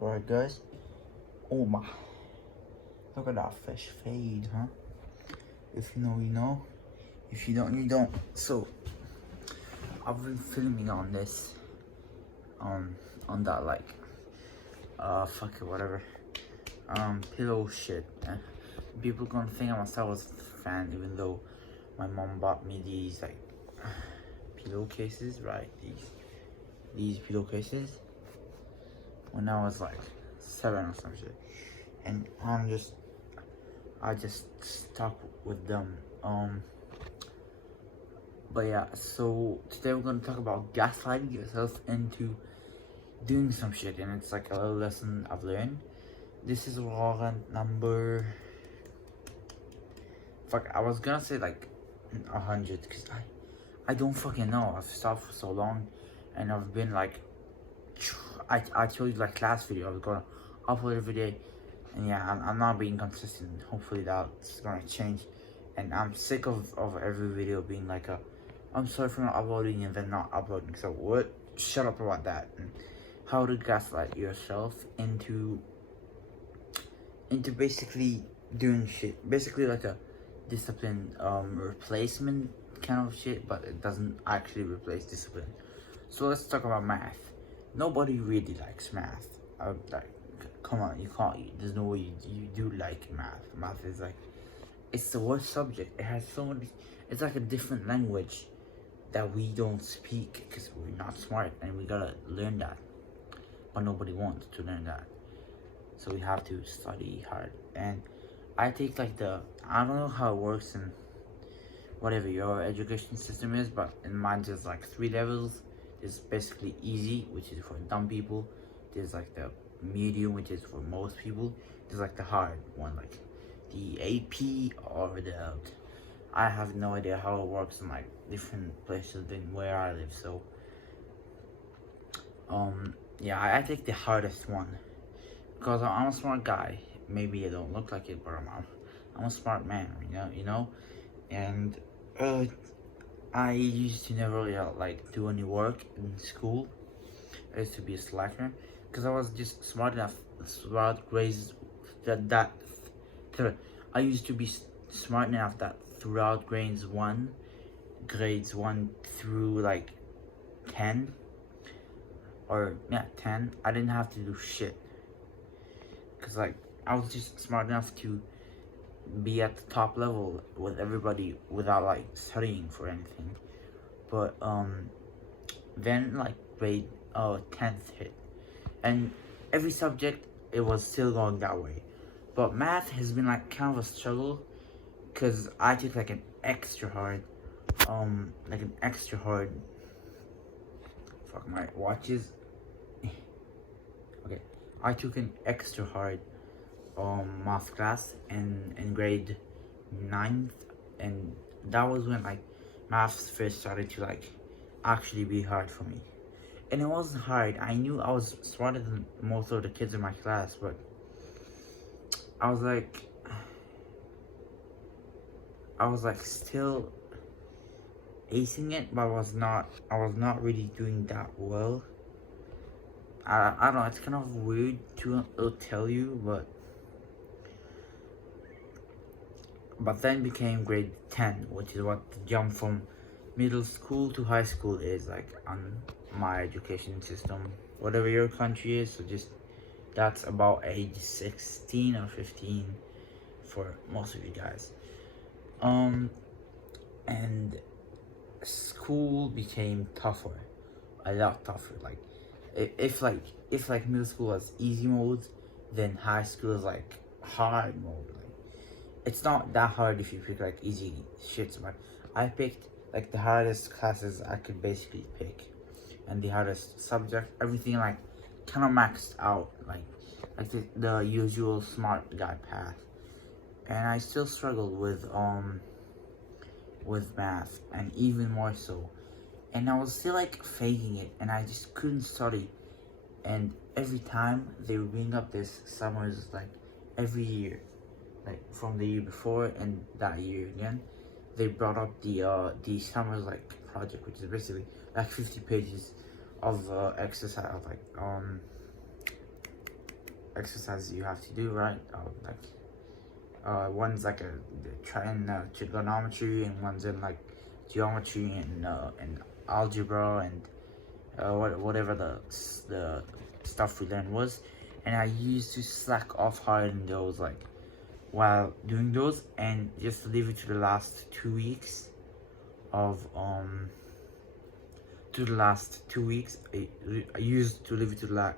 Alright guys, oh my, look at that fish fade, huh? If you know, you know. If you don't, you don't. So, I've been filming on this, on that like, fuck it, whatever, pillow shit. People gonna think I'm a Star Wars fan, even though my mom bought me these like pillowcases, right? These pillowcases when I was like 7 or some shit, and I just stuck with them. But yeah, so today we're gonna talk about gaslighting yourself into doing some shit, and it's like a little lesson I've learned. This is vlog number. Fuck, I was gonna say like 100, cause I don't fucking know. I've stopped for so long, and I've been like, I told you like last video I was gonna upload every day, and yeah, I'm not being consistent. Hopefully that's gonna change, and I'm sick of every video being like a, I'm sorry for not uploading and then not uploading. So what? Shut up about that. And how to gaslight yourself into basically doing shit, basically like a discipline replacement kind of shit, but it doesn't actually replace discipline. So let's talk about math. Nobody really likes math. Like, come on, you can't. There's no way you do like math. Math is like, it's the worst subject. It has so many. It's like a different language that we don't speak because we're not smart, and we gotta learn that. But nobody wants to learn that, so we have to study hard. And I think like I don't know how it works in whatever your education system is, but in mine there's like 3 levels. There's basically easy, which is for dumb people. There's like the medium, which is for most people. There's like the hard one, like the AP or the, I have no idea how it works in like different places than where I live. So yeah, I take the hardest one because I'm a smart guy. Maybe I don't look like it, but I'm a smart man, you know. And I used to never really, like do any work in school. I used to be a slacker because I was just smart enough throughout grades I used to be smart enough that throughout grades 1 through like 10, or yeah, 10, I didn't have to do shit because like I was just smart enough to be at the top level with everybody without like studying for anything. But then like grade 10th hit, and every subject it was still going that way. But math has been like kind of a struggle because I took like an extra hard fuck, my watches. Okay, I took an extra hard math class in grade 9th, and that was when like maths first started to like actually be hard for me. And it wasn't hard. I knew I was smarter than most of the kids in my class, but I was like still acing it, but I was not really doing that well. I don't know, it's kind of weird to tell you, but then became grade 10, which is what the jump from middle school to high school is like on my education system, whatever your country is. So just that's about age 16 or 15 for most of you guys. And school became tougher, a lot tougher. Like if middle school was easy mode, then high school is like hard mode. Like it's not that hard if you pick like easy shits, but I picked like the hardest classes I could basically pick, and the hardest subject, everything like kind of maxed out, like the usual smart guy path. And I still struggled with math, and even more so. And I was still like faking it, and I just couldn't study. And every time they would bring up this summers, like every year, like from the year before and that year again, they brought up the summers like project, which is basically like 50 pages of exercise, like exercises you have to do, right? One's like a trigonometry, and one's in like geometry and algebra and whatever the stuff we learned was. And I used to slack off hard in those, like while doing those, and just leave it to the last 2 weeks of to the last 2 weeks. I used to leave it to the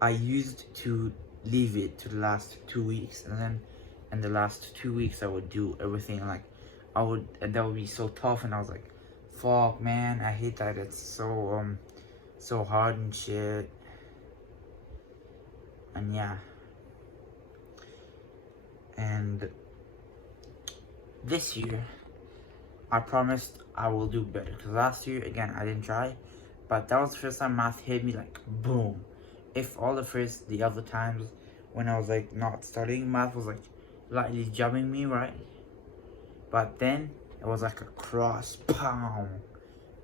I used to leave it to the last 2 weeks, and then in the last 2 weeks I would do everything. Like and that would be so tough, and I was like, fuck man, I hate that. It's so hard and shit. And yeah, and this year I promised I will do better, because last year again I didn't try, but that was the first time math hit me like boom. If all the other times when I was like not studying, math was like lightly jabbing me, right? But then it was like a cross, pow.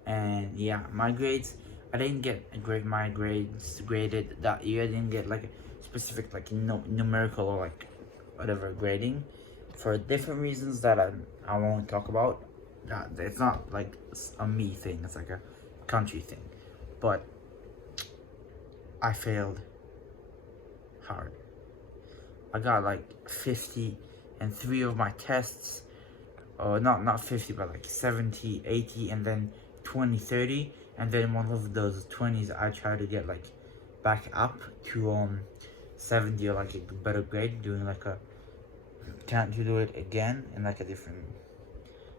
And yeah, my grades, I didn't get my grades graded that year. I didn't get like a specific like numerical or like whatever grading, for different reasons that I won't talk about. It's not like a me thing, it's like a country thing. But I failed hard. I got like 50 in 3 of my tests. Not 50, but like 70, 80, and then 20, 30. And then one of those 20s I tried to get like back up to 70 or like a better grade, doing like a trying to do it again in like a different,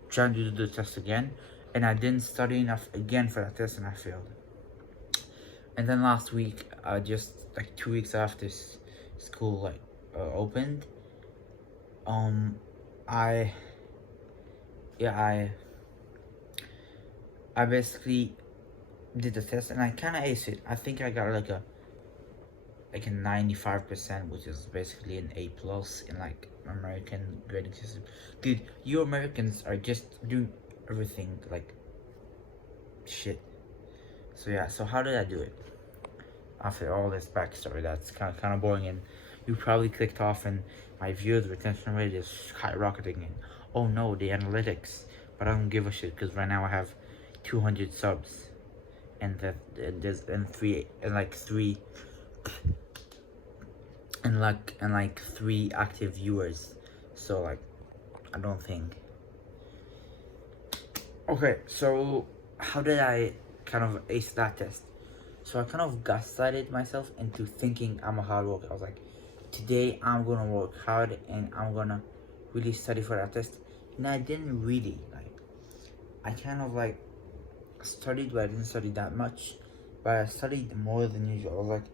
trying to do the test again. And I didn't study enough again for that test, and I failed. And then last week, just like 2 weeks after school like opened, I basically did the test, and I kind of aced it. I think I got like a 95%, which is basically an A plus in like American grading system. Dude, you Americans are just doing everything like shit. So yeah, so how did I do it? After all this backstory, that's kind of boring, and you probably clicked off, and my viewers retention rate is skyrocketing, and oh no, the analytics. But I don't give a shit, because right now I have 200 subs, and there's three active viewers. So like, I don't think. Okay, so how did I kind of ace that test? So I kind of gaslighted myself into thinking I'm a hard worker. I was like, today I'm gonna work hard and I'm gonna really study for that test. And I didn't really, like, I kind of like studied, but I didn't study that much. But I studied more than usual. I was like,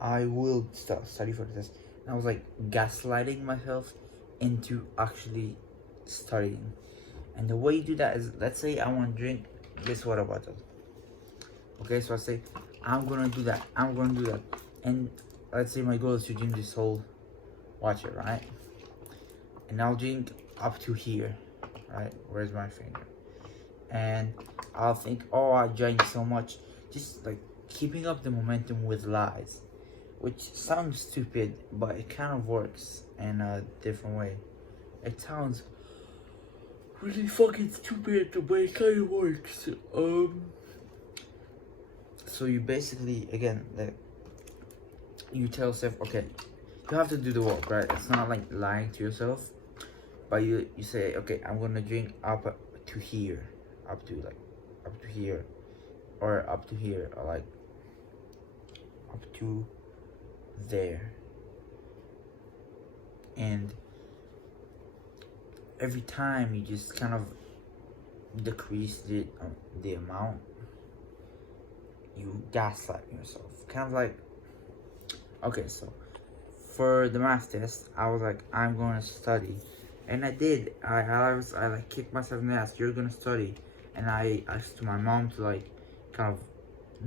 I will study for the test. And I was like gaslighting myself into actually studying. And the way you do that is, let's say I want to drink this water bottle. Okay, so I say, I'm gonna do that, and let's say my goal is to drink this whole water, right? And I'll drink up to here, right? Where's my finger? And I'll think, oh, I drank so much. Just like keeping up the momentum with lies, which sounds stupid, but it kind of works in a different way. It sounds really fucking stupid, but it kind of works. So you basically, again, like, you tell yourself, okay, you have to do the work, right? It's not like lying to yourself, but you say, okay, I'm gonna drink up to here, up to here, or up to here, or like up to there. And every time you just kind of decrease the amount, you gaslight yourself. Kind of like, okay, so for the math test, I was like, I'm going to study, and I did. I like kicked myself in the ass. You're gonna study, and I asked my mom to like kind of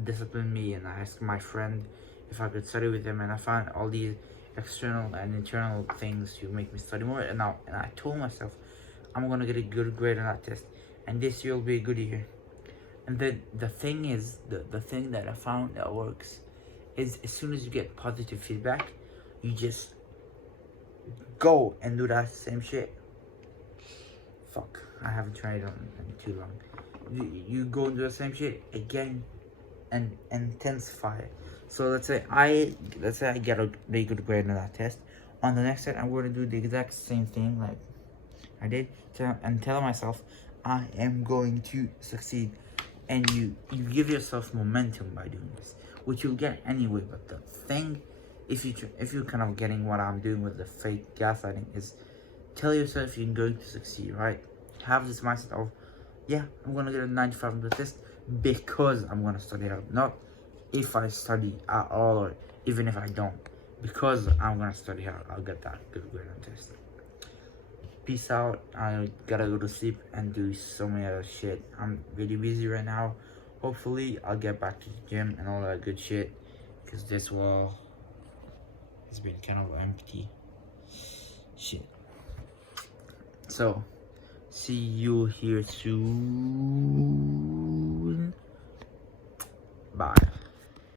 discipline me, and I asked my friend if I could study with him, and I found all these external and internal things to make me study more. And I told myself, I'm gonna get a good grade on that test, and this year will be a good year. And then the thing is, the thing that I found that works is, as soon as you get positive feedback, you just go and do that same shit. Fuck, I haven't tried it in too long. You go and do the same shit again and intensify it. So let's say I get a really good grade on that test. On the next set, I'm going to do the exact same thing like I did, and tell myself I am going to succeed. And you give yourself momentum by doing this, which you'll get anyway. But the thing, if you're kind of getting what I'm doing with the fake gaslighting, is tell yourself you're going to succeed, right? Have this mindset of, yeah, I'm gonna get a 95 on the test because I'm gonna study hard, not if I study at all or even if I don't. Because I'm gonna study hard, I'll get that good grade on the test. Peace out. I gotta go to sleep and do so many other shit. I'm really busy right now. Hopefully I'll get back to the gym and all that good shit, because this wall has been kind of empty. Shit. So see you here soon. Bye.